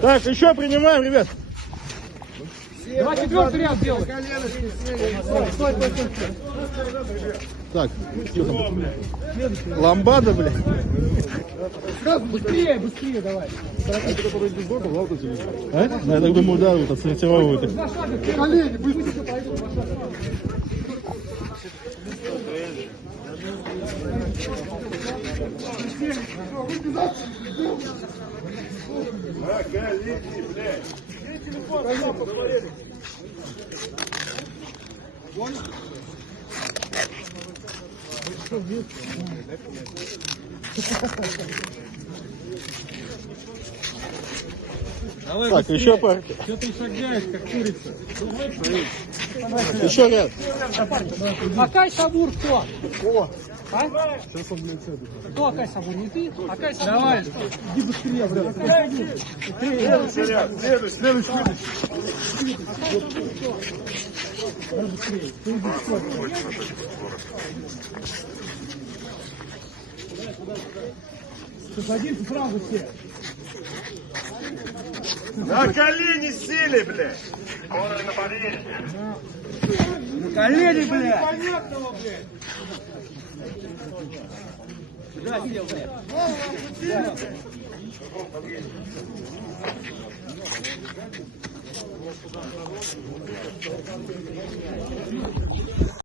Так, еще принимаем, ребят. Давай четвертый ряд делай. Так, ламбада, блядь. Быстрее, быстрее давай. А? Ну, я так думаю, да, вот отсортировал это. Колени, быстрее. Так, еще пар. Что ты шагаешь, как курица? Еще ряд. Акай Сабур кто? А? Кто Акай Сабур? Не ты? Акай Сабур. Давай. Иди быстрее, блядь. Следующий ряд. Следующий. Садимся сразу все. На колени сели, блядь. На колени, блядь. Непонятного, блядь.